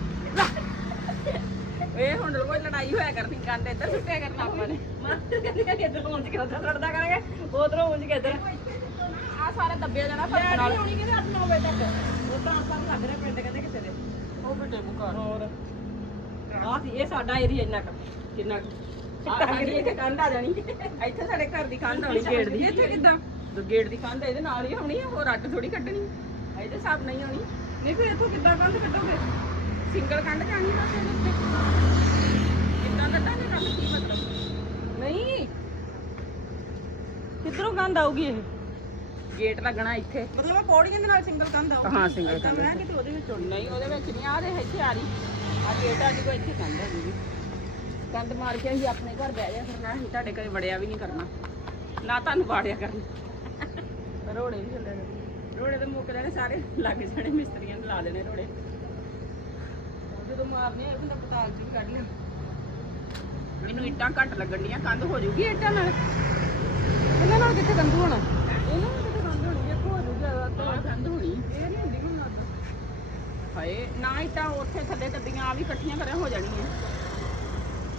ਇਹ ਹੁਣ ਰੋਜ਼ ਲੜਾਈ ਹੋਇਆ ਕਰਨੀ ਗੰਦ ਇੱਧਰ ਸੁੱਟਿਆ ਕਰਨਾ ਆਪਾਂ ਨੇ। ਮਾਸਟਰ ਕਹਿੰਦੇ ਇੱਧਰ ਉਂਝ ਕੇ ਉੱਧਰ ਸੁੱਟਦਾ ਕਰਾਂਗੇ ਉਧਰੋਂ ਉਂਝ ਕੇ ਇੱਧਰ। ਆ ਸਾਰੇ ਦੱਬਿਆ ਜਾਣਾ ਫ਼ਰਕ ਨਾਲ। ਹੋਣੀ ਕਿਤੇ 8-9 ਵਜੇ ਤੱਕ। ਉਹ ਤਾਂ ਆਪਾਂ ਨੂੰ ਲੱਗ ਰਿਹਾ ਪਿੰਡ ਕਹਿੰਦੇ ਕਿੱਥੇ ਦੇ। ਉਹ ਵੱਡੇ ਬੁਕਾਰ ਹੋਰ। ਆ ਸੀ ਇਹ ਸਾਡਾ ਏਰੀਆ ਇੰਨਾ ਕੁ ਕਿੰਨਾ ਕੁ। ਸਾਡੀ ਇੱਥੇ ਕੰਧ ਆ ਜਾਣੀ। ਇੱਥੇ ਸਾਡੇ ਘਰ ਦੀ ਕੰਧ ਆਉਣੀ ਗੇਟ ਦੀ। ਇੱਥੇ ਕਿੱਦਾਂ? ਗੇਟ ਦੀ ਕੰਧ ਇਹਦੇ ਨਾਲ ਹੀ ਹੋਣੀ ਆ ਹੋਰ ਰੱਟ ਥੋੜੀ ਕੱਢਣੀ। ਇਹਦੇ ਹਿਸਾਬ ਨਹੀਂ ਹੋਣੀ ਨਹੀਂ ਫਿਰ ਇੱਥੋਂ ਕਿੱਦਾਂ ਕੰਧ ਕੱਢੋਗੇ? ਸਿੰਗਲ ਕੰਧ ਜਾਣੀ ਬਸ ਇਹਦੇ ਉੱਤੇ। ਕਿੱਦਾਂ ਕੱਢਾਂਗੇ ਕੰਧ? ਕੀ ਮਤਲਬ? ਨਹੀਂ। ਕਿੱਧਰੋਂ ਕੰਧ ਆਊਗੀ ਇਹ? ਗੇਟ ਲੱਗਣਾ ਇੱਥੇ। ਮਤਲਬ ਪੌੜੀਆਂ ਦੇ ਨਾਲ ਸਿੰਗਲ ਕੰਧ ਆਉ ਹਾਂ ਸਿੰਗਲ ਕੰਧ। ਮੈਂ ਕਿਤੇ ਉਹਦੇ ਵਿੱਚ ਨਹੀਂ। ਉਹਦੇ ਵਿੱਚ ਨਹੀਂ ਆ ਦੇ ਇੱਥੇ ਆ ਰਹੀ। ਆ ਗੇਟ ਆ ਜੀ ਕੋਈ ਇੱਥੇ ਕੰਧ ਹੈ ਜੀ ਕੰਧ ਮਾਰ ਕੇ ਅਸੀਂ ਆਪਣੇ ਘਰ ਬਹਿ ਜਾ ਕਰਨਾ ਅਸੀਂ ਤੁਹਾਡੇ ਘਰੇ ਵੜਿਆ ਵੀ ਨਹੀਂ ਕਰਨਾ। ਨਾ ਤੁਹਾਨੂੰ ਵਾੜਿਆ ਕਰਨਾ। ਰੋੜੇ ਵੀ ਚੱਲੇ ਰੋੜੇ ਤੇ ਮੁੱਕ ਜਾਣੇ ਸਾਰੇ ਲੱਗ ਜਾਣੇ ਮਿਸਤਰੀਆਂ ਨੂੰ ਲਾ ਦੇਣੇ ਰੋੜੇ। ਜਦੋਂ ਮਾਰਨੇ ਆ ਬੰਦਾ ਪਤਾਲ ਚ ਵੀ ਕੱਢ ਲਿਆ। ਮੈਨੂੰ ਇੱਟਾਂ ਘੱਟ ਲੱਗਣ ਡੀਆਂ ਕੰਧ ਹੋ ਜੂਗੀ ਇੱਟਾਂ ਨਾਲ? ਇਹਨਾਂ ਨਾਲ ਕਿੱਥੇ ਕੰਧ ਹੋਣਾ? ਇਹਨਾਂ ਨਾਲ ਕਿੱਥੇ ਕੰਧ ਹੋਣੀ? ਦੇਖੋ ਹੋ ਜੂਗੀ ਜ਼ਿਆਦਾ ਕੰਧ ਹੋਣੀ। ਇਹ ਨਹੀਂ ਹੁੰਦੀ ਮੈਨੂੰ ਲੱਗਦਾ ਹਾਏ ਨਾ ਇੱਟਾਂ ਉੱਥੇ ਥੱਲੇ ਕੱਦੀਆਂ ਆ ਵੀ ਇਕੱਠੀਆਂ ਕਰਿਆ ਹੋ ਜਾਣੀਆਂ।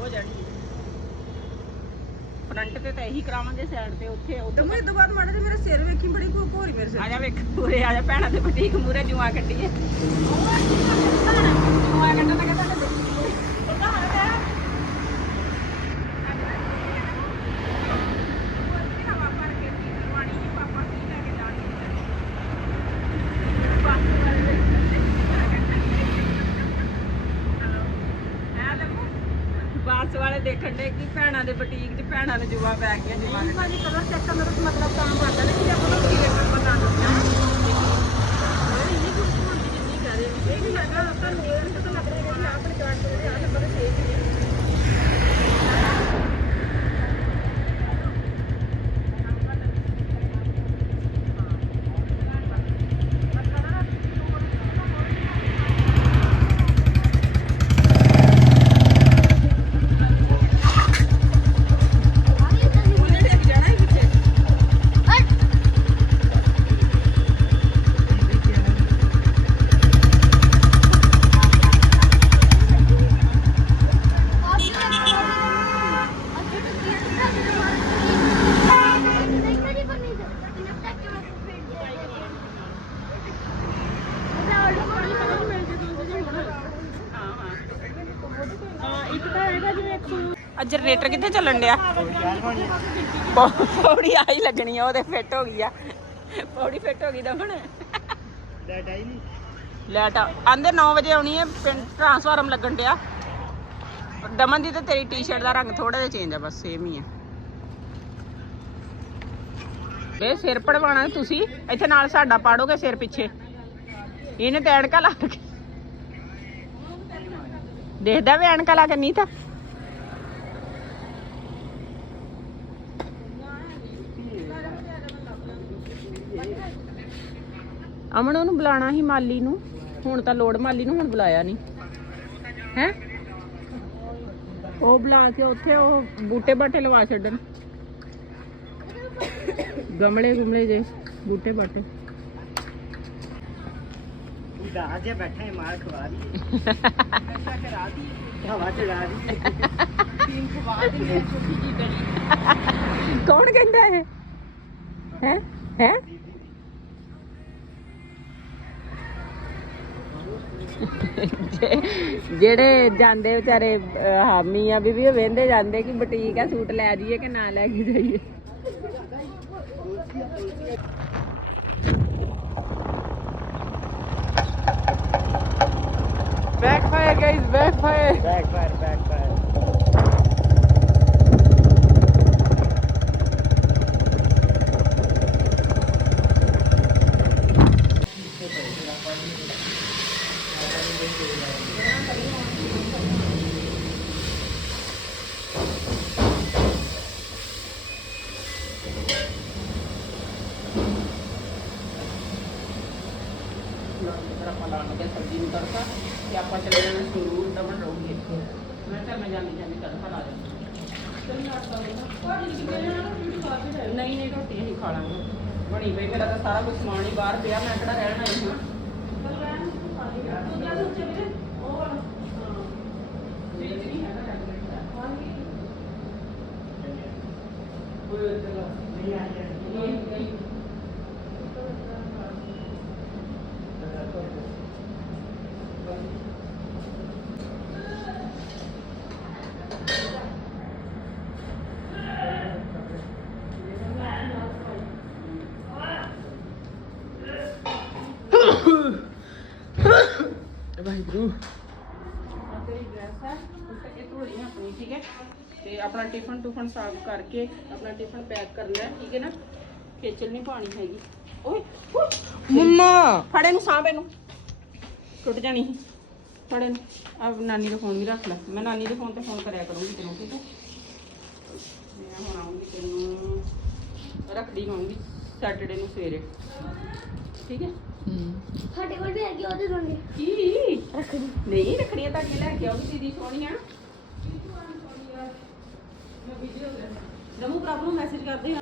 ਹੋ ਜਾਣੀ। ਫਰੰਟ ਤੇ ਤਾਂ ਇਹੀ ਕਰਾਵਾਂਗੇ ਸਾਈਡ ਤੇ ਉੱਥੇ ਉੱਧਰ ਮੈਂ ਤੋਂ ਬਾਅਦ ਮਾੜਾ ਜਿਹਾ ਮੇਰਾ ਸਿਰ ਵੇਖੀ ਬੜੀ ਘੋਰੀ ਮੇਰੇ ਸਿਰ ਆ ਜਾ ਵੇਖ ਪੂਰੇ ਆ ਜਾ ਭੈਣਾਂ ਦੇ ਬੁਟੀਕ ਮੂਰੇ ਜੁਆ ਕੱਢੀਏ। ਜੁਆ ਕੱਢਣ ਲੱਗਾ ਤੁਹਾਡੇ ਬੁਟੀਕ ਬਾਸ ਵਾਲੇ ਦੇਖਣ ਦੇ ਕਿ ਭੈਣਾਂ ਦੇ ਬੁਟੀਕ 'ਚ ਭੈਣਾਂ ਨੂੰ ਜੁਆ ਪੈ ਗਿਆ ਜੁਆ ਨਹੀਂ ਭਾਜੀ ਕਲਰ ਚੈੱਕ ਕਰਨ ਦਾ ਮਤਲਬ ਕੰਮ ਕਰਦਾ ਨਹੀਂ ਕਿ ਆਪਾਂ ਨੂੰ ਕੀ ਵੇਖਣ ਪਤਾ ਆ ਜਨਰੇਟਰ ਕਿੱਥੇ ਚੱਲਣ ਡਿਆ? ਪੌੜੀ ਆਈ ਲੱਗਣੀ ਆ, ਉਹਦੇ ਫਿੱਟ ਹੋ ਗਈ ਆ। ਪੌੜੀ ਫਿੱਟ ਹੋ ਗਈ ਤਾਂ ਹੁਣ। ਲੈਟ ਆਂਦੇ 9 ਵਜੇ ਆਉਣੀ ਹੈ ਪਿੰਡ ਟਰਾਂਸਫਾਰਮ ਲੱਗਣ ਡਿਆ। ਦਮਨ ਦੀ ਤੇ ਤੇਰੀ ਟੀ-ਸ਼ਰਟ ਦਾ ਰੰਗ ਥੋੜਾ ਜਿਹਾ ਚੇਂਜ ਆ, ਬਸ ਸੇਮ ਹੀ ਆ। ਇਹ ਸਿਰ ਪੜਵਾਣਾ ਤੁਸੀਂ? ਇੱਥੇ ਨਾਲ ਸਾਡਾ ਪਾੜੋਗੇ ਸਿਰ ਪਿੱਛੇ। ਇਹਨੇ ਤੇ ਐਨਕਾ ਲਾ ਕੇ ਦੇਖਦਾ ਵੀ ਐਨਕਾ ਲਾ ਕੇ ਨਹੀਂ ਤਾਂ। ਅਮਨ ਉਹਨੂੰ ਬੁਲਾਣਾ ਸੀ ਮਾਲੀ ਨੂੰ, ਹੁਣ ਤਾਂ ਲੋੜ ਮਾਲੀ ਨੂੰ ਹੁਣ ਬੁਲਾਇਆ ਨਹੀਂ ਹੈ? ਉਹ ਬੁਲਾ ਕੇ ਉੱਥੇ ਉਹ ਬੂਟੇ ਬਾਟੇ ਲਵਾ ਛੱਡਣ। ਗਮਲੇ ਗੁਮਲੇ ਜੇ ਬੂਟੇ ਬਾਟੇ। ਉਦਾਸ ਜੇ ਬੈਠਾ ਹੈ ਮਾਰ ਖਵਾ ਦੀ <laughs> ਹਵਾ ਚੜਾ ਦੀ ਟੀਮ <laughs> ਖਵਾ ਦੀ ਛੋਟੀ ਜੀ ਗਲੀ <laughs> ਕੌਣ ਕਹਿੰਦਾ ਇਹ? ਹੈ? ਹੈ? ਜਿਹੜੇ ਜਾਂਦੇ ਵਿਚਾਰੇ ਹਾਮੀ ਆ ਬੀਬੀ ਉਹ ਵੇਂਦੇ ਜਾਂਦੇ ਕਿ ਬੁਟੀਕ ਆ ਸੂਟ ਲੈ ਜਾਈਏ ਕਿ ਨਾ ਲੈ ਕੇ ਜਾਈਏ? guys, backfire. Backfire, backfire. ਨਹੀਂ ਨਹੀਂ ਰੋਟੀ ਅਸੀਂ ਖਾ ਲਾਂਗੇ ਬਣੀ ਪਈ ਮੇਰਾ ਤਾਂ ਸਾਰਾ ਕੁਝ ਸਮਾਨ ਹੀ ਬਾਹਰ ਪਿਆ ਮੈਂ ਕਿਹੜਾ ਰਹਿਣਾ ਹੀ ਹਾਂ ਵਾਹਿਗੁਰੂ ਆ ਤੇਰੀ ਡਰੈਸ ਹੈ ਤੇ ਇਹ ਧੋਣੀ ਹੈ ਆਪਣੀ ਠੀਕ ਹੈ? ਤੇ ਆਪਣਾ ਟਿਫਨ ਟੁਫਨ ਸਾਫ਼ ਕਰਕੇ ਆਪਣਾ ਟਿਫਨ ਪੈਕ ਕਰ ਲੈ ਠੀਕ ਹੈ ਨਾ? ਖੇਚਲ ਨਹੀਂ ਪਾਣੀ ਹੈਗੀ। ਓਏ ਮੰਮਾ ਫੜੇ ਨੂੰ ਸਾਂਭ ਇਹਨੂੰ। ਟੁੱਟ ਜਾਣੀ ਫੜੇ ਨੂੰ ਆ ਨਾਨੀ ਦਾ ਫੋਨ ਵੀ ਰੱਖ ਲੈ। ਮੈਂ ਨਾਨੀ ਦੇ ਫੋਨ ਤੇ ਫੋਨ ਕਰਿਆ ਕਰੂੰਗੀ ਤੈਨੂੰ ਠੀਕ ਹੈ? ਮੈਂ ਹੁਣ ਆਉਂਗੀ ਤੈਨੂੰ ਰੱਖੜੀ ਆਉਂਗੀ ਸੈਟਰਡੇ ਨੂੰ ਸਵੇਰੇ। ਠੀਕ ਹੈ? ਸਾਡੇ ਕੋਲ ਵੀ ਹੈਗੀ ਉਹਦੇ ਦੋਨੇ। ਕੀ? ਨਹੀਂ ਰੱਖੜੀਆਂ ਤੁਹਾਡੀਆਂ ਲੈ ਕੇ ਆਉਗੀ ਦੀਦੀ ਸੋਹਣੀਆਂ। ਨਮੂ ਪ੍ਰਭ ਨੂੰ ਮੈਸੇਜ ਕਰਦੇ ਆ।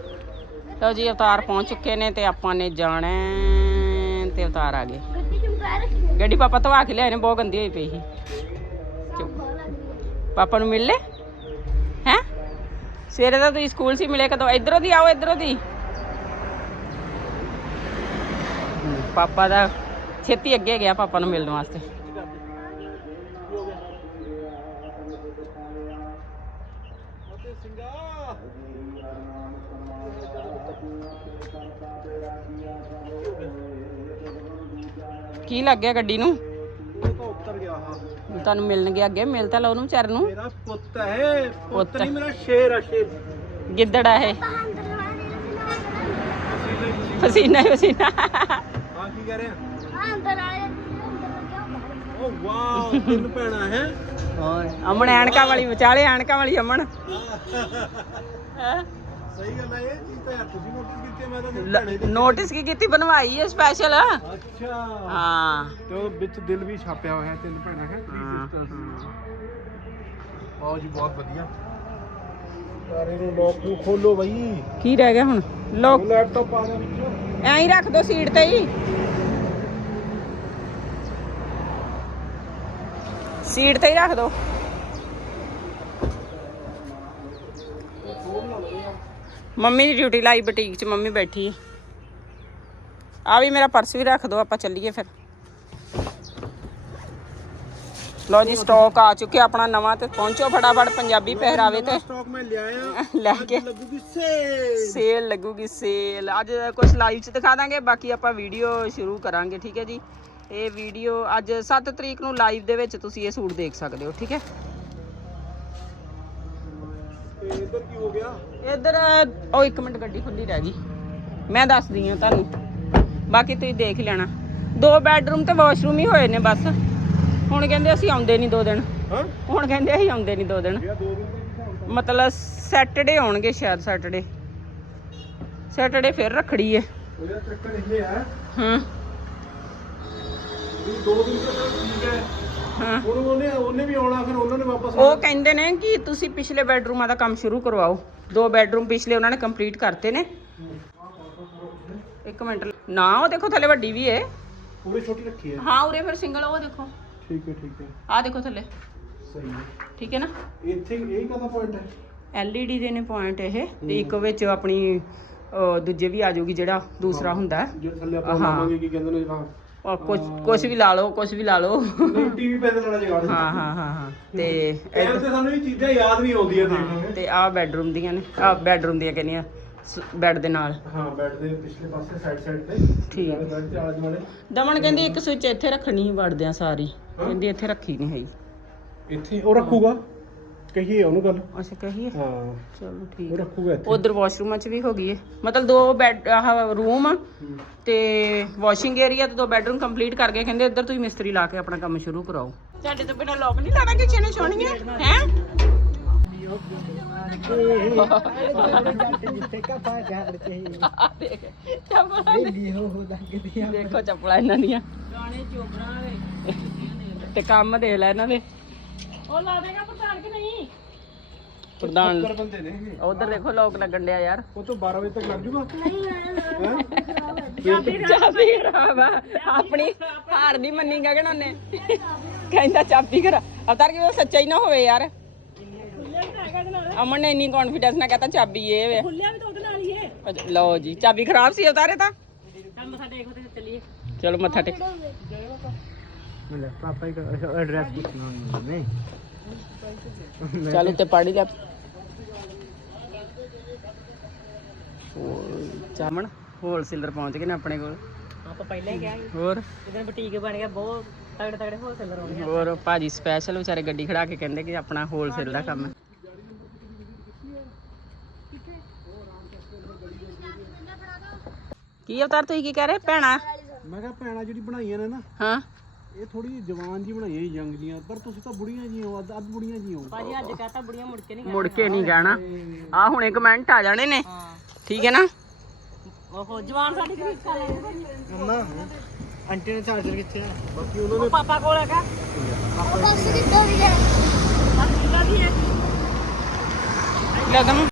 ਲਓ ਜੀ ਅਵਤਾਰ ਪਹੁੰਚ ਚੁੱਕੇ ਨੇ ਤੇ ਆਪਾਂ ਨੇ ਜਾਣਾ ਹੈ ਤੇ ਅਵਤਾਰ ਆ ਗਏ। ਗੱਡੀ ਪਾਪਾ ਧਵਾ ਕੇ ਲਿਆਏ ਨੇ ਬਹੁਤ ਗੰਦੀ ਹੋਈ ਪਈ ਸੀ। ਲੱਗਦੀ ਪਾਪਾ ਨੂੰ ਮਿਲ ਲੈ। ਹੈ? ਸਵੇਰੇ ਤਾਂ ਤੁਸੀਂ ਸਕੂਲ ਸੀ ਮਿਲੇ ਕਦੋਂ? ਇਧਰੋਂ ਦੀ ਆਓ ਇਧਰੋਂ ਦੀ। ਪਾਪਾ ਦਾ ਛੇਤੀ ਅੱਗੇ ਗਿਆ ਪਾਪਾ ਨੂੰ ਮਿਲਣ ਵਾਸਤੇ। ਕੀ ਲੱਗ ਗਿਆ ਗੱਡੀ ਨੂੰ? ਉੱਤਰ ਗਿਆ ਹਾਂ ਤੁਹਾਨੂੰ ਮਿਲਣ ਗਿਆ ਅੱਗੇ ਮਿਲ ਤਾਂ ਲਓ ਉਹਨੂੰ ਵਿਚਾਰ ਨੂੰ। ਮੇਰਾ ਪੁੱਤ ਹੈ ਪੁੱਤ। ਨਹੀਂ ਮੇਰਾ ਸ਼ੇਰ ਆ ਸ਼ੇਰ। ਗਿੱਦੜ ਆ ਇਹ ਪਸੀਨਾ ਹੀ ਪਸੀਨਾ। ਕੀ ਕਹਿ ਰਹੇ ਆ ਅੰਦਰ ਆਏ ਅੰਦਰ ਹੁੰਦਾ ਓ ਵਾਓ ਤਿੰਨ ਭੈਣਾਂ ਹੈ? ਅਮਨ ਐਨਕਾਂ ਵਾਲੀ ਵਿਚਾਲੇ ਐਨਕਾਂ ਵਾਲੀ ਅਮਨ। ਸਹੀ ਗੱਲ ਹੈ ਇਹ ਚੀਜ਼ ਤਾਂ ਯਾਰ ਤੁਸੀਂ ਨੋਟਿਸ ਕੀਤੀ ਹੈ, ਮੈਂ ਤਾਂ ਨਹੀਂ ਭੈਣੇ ਦੀ ਨੋਟਿਸ ਕੀ ਕੀਤੀ? ਬਣਵਾਈ ਹੈ ਸਪੈਸ਼ਲ ਅੱਛਾ। ਹਾਂ। ਤੇ ਉਹ ਵਿੱਚ ਦਿਲ ਵੀ ਛਾਪਿਆ ਹੋਇਆ ਹੈ ਤਿੰਨ ਭੈਣਾਂ ਹੈ? ਹਾਂ। ਆਓ ਜੀ ਬਹੁਤ ਵਧੀਆ। ਯਾਰ ਇਹਨੂੰ ਲੋਕ ਨੂੰ ਖੋਲੋ ਬਈ। ਕੀ ਰਹਿ ਗਿਆ ਹੁਣ? ਲੋਕ ਲੈਪਟਾਪ ਆ ਗਿਆ ਵਿੱਚ। ਐਂ ਹੀ ਰੱਖ ਦੋ ਸੀਟ ਤੇ ਹੀ ਸੀਟ ਤੇ ਹੀ ਰੱਖ ਦੋ ਮੰਮੀ ਦੀ ਡਿਊਟੀ ਲਾਈ ਬੁਟੀਕ 'ਚ ਮੰਮੀ ਬੈਠੀ ਹੈ ਆ ਵੀ ਮੇਰਾ ਪਰਸ ਵੀ ਰੱਖ ਦੋ ਆਪਾਂ ਚੱਲੀਏ ਫਿਰ ਲਓ ਜੀ ਸਟਾਕ ਆ ਚੁੱਕਿਆ ਆਪਣਾ ਨਵਾਂ ਤੇ ਪਹੁੰਚੋ ਫਟਾਫਟ ਪੰਜਾਬੀ ਪਹਿਰਾਵੇ ਤੇ। ਸਟਾਕ ਮੈਂ ਲਿਆਇਆ <laughs> ਲੈ ਕੇ। ਲੱਗੂਗੀ ਸੇਲ ਸੇਲ ਲੱਗੂਗੀ ਸੇਲ ਅੱਜ ਕੁਝ ਲਾਈਵ ਚ ਦਿਖਾ ਦਾਂਗੇ ਬਾਕੀ ਆਪਾਂ ਵੀਡੀਓ ਸ਼ੁਰੂ ਕਰਾਂਗੇ ਠੀਕ ਹੈ ਜੀ? ਇਹ ਵੀਡੀਓ ਅੱਜ 7 ਤਰੀਕ ਨੂੰ ਲਾਈਵ ਦੇ ਵਿੱਚ ਤੁਸੀਂ ਇਹ ਸੂਟ ਦੇਖ ਸਕਦੇ ਹੋ ਠੀਕ ਹੈ? ਇੱਧਰ ਕੀ ਹੋ ਗਿਆ? ਇੱਧਰ ਉਹ ਇੱਕ ਮਿੰਟ ਗੱਡੀ ਖੁੱਲੀ ਰਹਿ ਗਈ। ਮੈਂ ਦੱਸਦੀ ਹਾਂ ਤੁਹਾਨੂੰ। ਬਾਕੀ ਤੁਸੀਂ ਦੇਖ ਲੈਣਾ। ਦੋ ਬੈੱਡਰੂਮ ਤੇ ਵਾਸ਼ਰੂਮ ਹੀ ਹੋਏ ਨੇ ਬਸ। ਹੁਣ ਕਹਿੰਦੇ ਅਸੀਂ ਆਉਂਦੇ ਨਹੀਂ ਦੋ ਦਿਨ। ਹਾਂ? ਹੁਣ ਕਹਿੰਦੇ ਅਸੀਂ ਆਉਂਦੇ ਨਹੀਂ ਦੋ ਦਿਨ। ਮਤਲਬ ਸੈਟਰਡੇ ਆਉਣਗੇ ਸ਼ਾਇਦ ਸੈਟਰਡੇ ਸੈਟਰਡੇ ਫਿਰ ਰੱਖੜੀ ਹੈ ਉਹਦਾ ਚੱਕਰ ਇਹ ਹੈ। ਹਾਂ। ਵੀ ਦੋ ਦਿਨ ਤਾਂ ਚਲੋ ਠੀਕ ਹੈ। ਹਾਂ। ਹੁਣ ਉਹਨੇ ਉਹਨੇ ਵੀ ਆਉਣਾ ਫਿਰ ਉਹਨਾਂ ਨੇ ਵਾਪਸ ਉਹ ਕਹਿੰਦੇ ਨੇ ਕਿ ਤੁਸੀਂ ਪਿਛਲੇ ਬੈੱਡਰੂਮਾਂ ਦਾ ਕੰਮ ਸ਼ੁਰੂ ਕਰਵਾਓ। ਦੋ ਬੈੱਡਰੂਮ ਪਿਛਲੇ ਉਹਨਾਂ ਨੇ ਕੰਪਲੀਟ ਕਰਤੇ ਨੇ। ਇੱਕ ਮਿੰਟ। ਨਾ ਉਹ ਦੇਖੋ ਥੱਲੇ ਵੱਡੀ ਵੀ ਹੈ ਪੂਰੀ ਛੋਟੀ ਰੱਖੀ ਹੈ। ਹਾਂ ਉਰੇ ਫਿਰ ਸਿੰਗਲ ਉਹ ਦੇਖੋ। ਠੀਕ ਹੈ ਠੀਕ ਹੈ। ਆਹ ਦੇਖੋ ਥੱਲੇ। ਸਹੀ ਹੈ। ਠੀਕ ਹੈ ਨਾ? ਇੱਥੇ ਇਹ ਕਦਾ ਪੁਆਇੰਟ ਹੈ? LED ਦੇ ਨੇ ਪੁਆਇੰਟ ਇਹ। ਤੇ ਇੱਕ ਵਿੱਚ ਆਪਣੀ ਅਹ, ਦੂਜੇ ਵੀ ਆ ਜਾਊਗੀ ਜਿਹੜਾ ਦੂਸਰਾ ਹੁੰਦਾ ਹੈ। ਜੇ ਥੱਲੇ ਆਪਾਂ ਹਾਂ। ਲਾਵਾਂਗੇ ਕੀ ਕਹਿੰਦੇ ਨੇ ਹਾਂ। ਔਰ ਕੁਝ ਕੁਝ ਵੀ ਲਾ ਲਓ ਕੁਝ ਵੀ ਲਾ ਲਓ। ਨਹੀਂ ਟੀਵੀ ਪੈਨਲ ਵਾਲਾ ਜਗਾੜ ਹਾਂ ਹਾਂ ਹਾਂ ਹਾਂ। ਤੇ ਟਾਈਮ ਤੇ ਸਾਨੂੰ ਇਹ ਚੀਜ਼ਾਂ ਯਾਦ ਨਹੀਂ ਆਉਂਦੀਆਂ ਦੇਖਣਗੇ ਤੇ ਆਹ ਬੈੱਡਰੂਮ ਦੀਆਂ ਨੇ। ਆਹ ਬੈੱਡਰੂਮ ਦੀਆਂ ਕਹਿੰਦੀਆਂ ਬੈੱਡ ਦੇ ਨਾਲ। ਹਾਂ ਬੈੱਡ ਦੇ ਪਿਛਲੇ ਪਾਸੇ ਸਾਈਡ ਸਾਈਡ ਤੇ। ਠੀਕ। ਨਾਲੇ ਬੈੱਡ ਤੇ ਆਲੇ ਦੁਆਲੇ ਦਮਨ ਕਹਿੰਦੀ ਇੱਕ ਸਵਿਚ ਇੱਥੇ ਰੱਖਣੀ ਸੀ ਵੜਦਿਆਂ ਸਾਰੀ। ਕਹਿੰਦੀ ਇੱਥੇ ਰੱਖੀ ਨਹੀਂ ਹੈਗੀ। ਇੱਥੇ ਉਹ ਰੱਖੂਗਾ? ਕਹੀਏ ਉਹਨੂੰ ਗੱਲ। ਅੱਛਾ ਕਹੀਏ? ਹਾਂ। ਚਲੋ ਠੀਕ ਉਹ ਰੱਖੂਗਾ ਇੱਥੇ। ਉਧਰ ਵਾਸ਼ਰੂਮਾਂ 'ਚ ਵੀ ਹੋ ਗਈ ਹੈ ਮਤਲਬ ਦੋ ਬੈੱਡ ਆਹ ਰੂਮ ਤੇ ਵਾਸ਼ਿੰਗ ਏਰੀਆ ਤੇ ਦੋ ਬੈੱਡਰੂਮ ਕੰਪਲੀਟ ਕਰ ਗਏ। ਕਹਿੰਦੇ ਇੱਧਰ ਤੁਸੀਂ ਮਿਸਤਰੀ ਲਾ ਕੇ ਆਪਣਾ ਕੰਮ ਸ਼ੁਰੂ ਕਰਾਓ। ਸਾਡੇ ਤੋਂ ਬਿਨਾ ਲੋਕ ਨਹੀਂ ਲਾਣਾ ਕਿਚਨ ਨੇ ਸੋਣੀਆਂ ਹੈ? ਦੇਖੋ ਚੱਪਲਾਂ ਇਹਨਾਂ ਦੀਆਂ। ਤੇ ਕੰਮ ਦੇਖ ਲੈ ਇਹਨਾਂ ਦੇ। ਉਹ ਲਾ ਦੇਗਾ ਪ੍ਰਧਾਨ ਕਿ ਨਹੀਂ ਪ੍ਰਧਾਨ ਕਰ ਬੰਦੇ ਨੇ ਇਹ। ਉਧਰ ਦੇਖੋ ਲੋਕ ਲੱਗਣ ਡਿਆ ਯਾਰ। ਉਹ ਤੋਂ 12 ਵਜੇ ਤੱਕ ਲੱਗ ਜੂਗਾ। ਚਾਬੀ ਖਰਾਬ ਆ। ਆਪਣੀ ਹਾਰ ਦੀ ਮੰਨੀ ਗਗਨ ਉਹਨੇ ਕਹਿੰਦਾ ਚਾਬੀ ਖਰਾਬ। ਅਵਤਾਰ ਕਿ ਉਹ ਸੱਚਾ ਹੀ ਨਾ ਹੋਵੇ ਯਾਰ। ਅਮਨ ਨੇ ਇੰਨੀ ਕੌਨਫੀਡੈਂਸ ਨਾਲ ਕਹਤਾ ਚਾਬੀ ਇਹ ਵੇ। ਖੁੱਲਿਆ ਵੀ ਤਾਂ ਉਹਦੇ ਨਾਲ ਹੀ ਹੈ ਅੱਛਾ, ਲਓ ਜੀ ਚਾਬੀ ਖਰਾਬ ਸੀ ਅਵਤਾਰੇ ਤਾਂ। ਚੱਲ ਮੱਥਾ ਚੱਲੀਏ। ਚਲੋ ਮੱਥਾ ਟੇਕ। ਮਿਲੇ ਪਾਪਾ ਹੀ ਐਡਰੈਸ ਪੁੱਛਣਾ ਨਹੀਂ? ਚੱਲ ਉੱਤੇ ਪੜ੍ਹ ਲਿਆ ਚਾਮਣ ਹੋਲਸੇਲਰ ਪਹੁੰਚ ਗਏ ਨੇ ਆਪਣੇ ਕੋਲ। ਆਪਾਂ ਪਹਿਲਾਂ ਹੀ ਕਿਹਾ ਸੀ। ਹੋਰ? ਜਦੋਂ ਬੁਟੀਕ ਬਣ ਗਿਆ ਬਹੁਤ ਤਗੜੇ ਤਗੜੇ ਹੋਲਸੇਲਰ ਆਉਣੇ ਹੋਰ ਭਾਜੀ ਸਪੈਸ਼ਲ ਵਿਚਾਰੇ ਗੱਡੀ ਖੜਾ ਕੇ ਕਹਿੰਦੇ ਕਿ ਆਪਣਾ ਹੋਲਸੇਲ ਦਾ ਕੰਮ ਹੈ। ਕੀ ਅਵਤਾਰ ਤੁਸੀਂ ਕੀ ਕਹਿ ਰਹੇ ਭੈਣਾ? ਮੈਂ ਕਿਹਾ ਭੈਣਾਂ ਜਿਹੜੀ ਬਣਾਈਆਂ ਨੇ ਨਾ ਹਾਂ। ਇਹ ਥੋੜੀ ਜਵਾਨ ਜੀ ਬਣਾਈਆਂ ਯੰਗ ਜੀਆਂ ਪਰ ਤੁਸੀਂ ਤਾਂ ਬੁੜੀਆਂ ਜੀ ਹੋ ਅੱਧ ਅੱਧ ਬੁੜੀਆਂ ਜੀ ਹੋ। ਭਾਜੀ ਅੱਜ ਕਹਤਾ ਬੁੜੀਆਂ ਮੁੜ ਕੇ ਨਹੀਂ ਮੁੜ ਕੇ ਨਹੀਂ ਜਾਣਾ ਆ ਹੁਣੇ ਕਮੈਂਟ ਆ ਜਾਣੇ ਨੇ। ਠੀਕ ਹੈ ਨਾ? ਓਹੋ ਜਵਾਨ ਸਾਡੀ ਕੀ ਕਰ ਅੰਮਾ ਆਂਟੀ ਨੇ ਚਾਰਜਰ ਕਿੱਥੇ ਆ? ਬਾਕੀ ਉਹਨਾਂ ਨੇ ਪਾਪਾ ਕੋਲ ਹੈਗਾ। ਉਹ ਬੱਸ ਕਿੱਦਾਂ ਦੀ ਹੈ। ਬਸ ਕਿੱਦਾਂ ਦੀ ਹੈ। ਲੈ ਦਮ